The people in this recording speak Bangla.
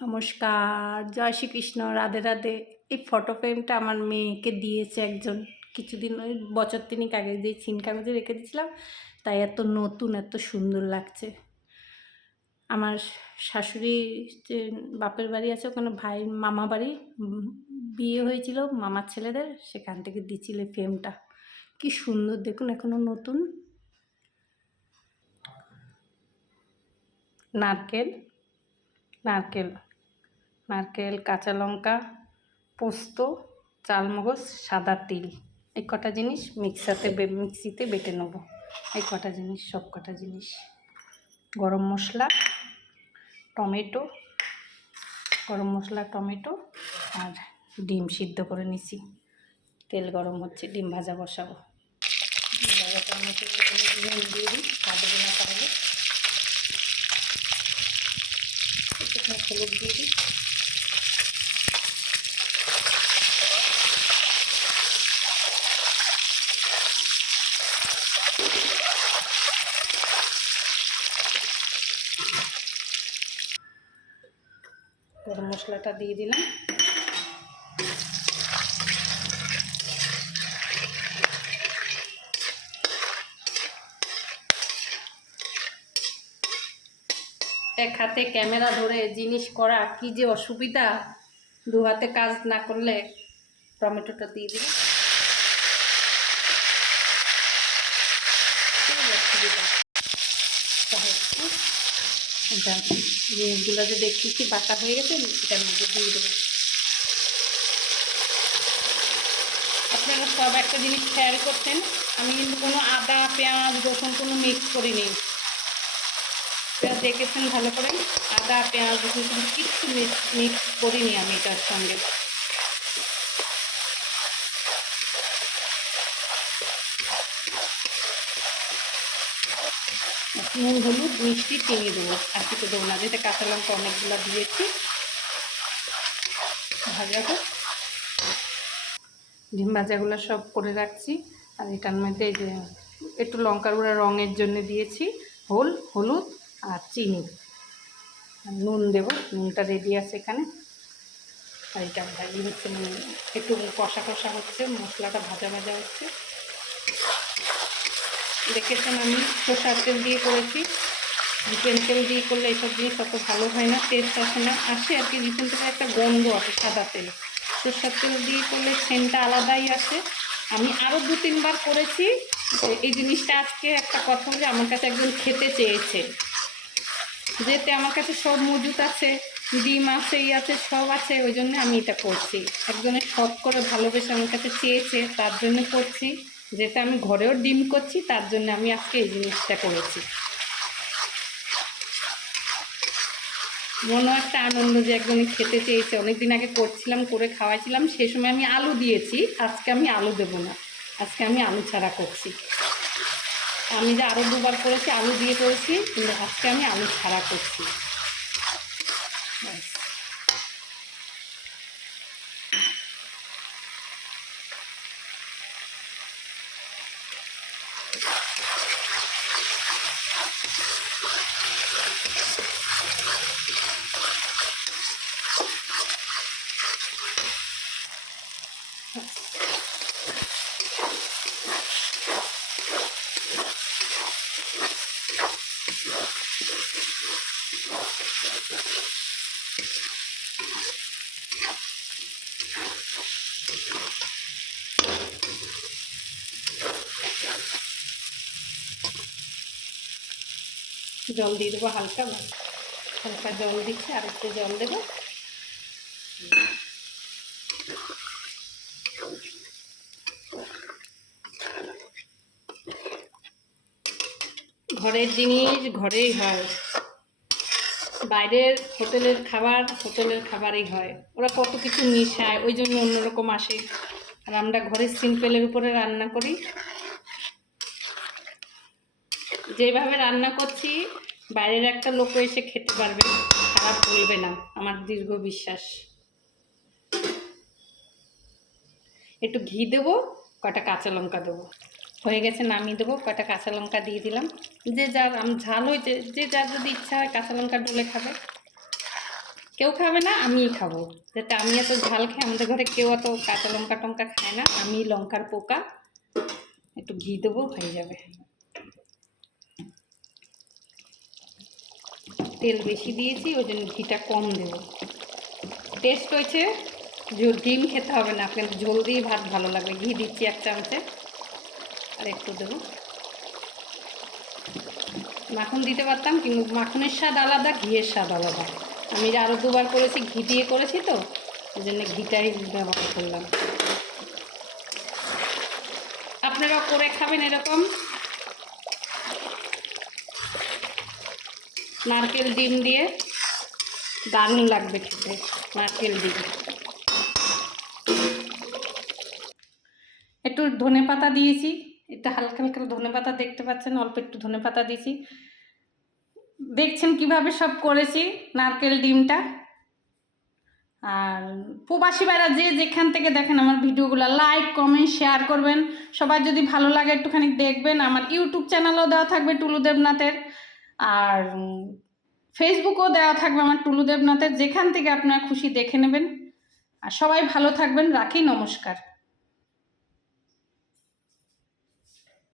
নমস্কার, জয় শ্রীকৃষ্ণ, রাধে রাধে। এই ফটো ফ্রেমটা আমার মেয়েকে দিয়েছে একজন, কিছুদিন ওই বছর তিনেক আগে, যে ছিন কাগজে রেখে দিয়েছিলাম, তাই এত নতুন, এত সুন্দর লাগছে। আমার শাশুড়ি যে বাপের বাড়ি আছে, ওখানে ভাই মামা বাড়ি বিয়ে হয়েছিল মামার ছেলেদের, সেখান থেকে দিয়েছিল ফ্রেমটা। কি সুন্দর দেখুন, এখনো নতুন। নারকেল নারকেল নারকেল, কাঁচা লঙ্কা, পোস্ত, চালমগজ, সাদা তিল, এই কটা জিনিস মিক্সিতে বেটে নেব। এই কটা জিনিস, সব কটা জিনিস, গরম মশলা, টমেটো, আর ডিম সিদ্ধ করে নিছি। তেল গরম হচ্ছে, ডিম ভাজা বসাবো। ডিম ভাজা টমেটো দিয়ে দিই, কাটবো না তাহলে। হলুদ দিয়ে দিই, গরম মশলাটা দিয়ে দিলাম। এক হাতে ক্যামেরা ধরে জিনিস করা কি যে অসুবিধা, দু হাতে কাজ না করলে। টমেটোটা দিয়ে দিই, জিনিসগুলো যে দেখতেছি বাটা হয়ে গেছে, এটার মধ্যে দিয়ে দেবো। আপনারা সব একটা জিনিস খেয়াল করছেন, আমি কিন্তু কোনো আদা পেঁয়াজ রসুন কোনো মিক্স করিনি। দেখেছেন ভালো করে, আদা পেঁয়াজ রসুন কিন্তু কিচ্ছু মিক্স করিনি আমি এটার সঙ্গে। নুন, হলুদ, মিষ্টি, চিনি দেবো, আর কিছু দেবো না। যেটা কাঁচা লঙ্কা অনেকগুলো দিয়েছি। ভাজা হোক, ডিম ভাজাগুলো সব করে রাখছি। আর এটার মধ্যে যে একটু লঙ্কার গুঁড়া রঙের জন্য দিয়েছি, হলুদ আর চিনি, নুন দেবো। নুনটা রেডি আছে এখানে। আর এটা ভাজি হচ্ছে, একটু কষা কষা হচ্ছে, মশলাটা ভাজা ভাজা হচ্ছে। দেখেছেন আমি সরষের তেল দিয়ে করেছি। রিফাইন তেল দিয়ে করলে এসব জিনিস অত ভালো হয় না, টেস্ট আসে না, আসে আর কি। রিফাইন তেলের একটা গন্ধ আছে, সাদা তেল। সরষের তেল দিয়ে করলে সেন্টটা আলাদাই আসে। আমি আরও 2-3 বার করেছি এই জিনিসটা। আজকে একটা কথা বলে, আমার কাছে একজন খেতে চেয়েছে, যেতে আমার কাছে সব মজুত আছে, ডিম আছে, আছে, সব আছে, ওই জন্য আমি এটা করছি। একজনের শখ করে ভালোবেসে আমার কাছে চেয়েছে, তার জন্য করছি। যেটা আমি ঘরেও ডিম করছি, তার জন্য আমি আজকে এই জিনিসটা করেছি। মনে একটা আনন্দ যে একজনে খেতে চেয়েছে। অনেকদিন আগে করছিলাম, করে খাওয়াইছিলাম, সেই সময় আমি আলু দিয়েছি। আজকে আমি আলু দেবো না, আজকে আমি আলু ছাড়া করছি। আমি যে আরও 2 বার করেছি আলু দিয়ে করেছি, কিন্তু আজকে আমি আলু ছাড়া করছি। জল দিয়ে দেবো, হালকা হালকা জল দিচ্ছি, আর একটু জল দেবো। ঘরের জিনিস ঘরেই হয়, বাইরের হোটেলের খাবারই হয়। ওরা কত কিছু মিশায়, ওই জন্য অন্যরকম আসে। আর আমরা ঘরের সিম্পলের উপরে রান্না করি। যেভাবে রান্না করছি, বাইরের একটা লোক এসে খেতে পারবে, খারাপ বলবে না, আমার দীর্ঘ বিশ্বাস। একটু ঘি দেবো, কটা কাঁচা লঙ্কা দেবো। হয়ে গেছে, নামিয়ে দেবো। কটা কাঁচা লঙ্কা দিয়ে দিলাম। যে যার ঝাল হয়েছে, যে যার যদি ইচ্ছা হয় কাঁচা লঙ্কা ডলে খাবে, কেউ খাবে না, আমিই খাবো, যাতে আমি এত ঝাল খাই। আমাদের ঘরে কেউ অত কাঁচা লঙ্কা টঙ্কা খায় না, আমি লঙ্কার পোকা। একটু ঘি দেবো, হয়ে যাবে। তেল বেশি দিয়েছি, ওই জন্য ঘিটা কম দেবো। টেস্ট হয়েছে। ডিম খেতে হবে না, কিন্তু ঝোল দিয়ে ভাত ভালো লাগবে। ঘি দিচ্ছি 1 চামচে, আর একটু দেবো। মাখন দিতে পারতাম, কিন্তু মাখনের স্বাদ আলাদা, ঘিয়ের স্বাদ আলাদা। আমি আরও 2বার করেছি, ঘি দিয়ে করেছি তো, ওই জন্য ঘিটাই ব্যবহার করলাম। আপনারাও করে খাবেন এরকম। নারকেল ডিম দিয়ে দারুণ লাগবে খেতে, নারকেল ডিম। একটু ধনেপাতা দিয়েছি, একটু হালকা হালকা ধনেপাতা দেখতে পাচ্ছেন, অল্প একটু ধনেপাতা দিয়েছি। দেখছেন কিভাবে সব করেছি নারকেল ডিমটা। আর প্রবাসী ভাইরা যে যেখান থেকে দেখেন আমার ভিডিওগুলো, লাইক কমেন্ট শেয়ার করবেন। সবার যদি ভালো লাগে একটুখানি দেখবেন। আমার ইউটিউব চ্যানেলও দেওয়া থাকবে টুলু দেবনাথের, আর ফেসবুকও দেওয়া থাকবে আমার টুলু দেবনাথের। যেখান থেকে আপনারা খুশি দেখে নেবেন। আর সবাই ভালো থাকবেন, রাখি, নমস্কার।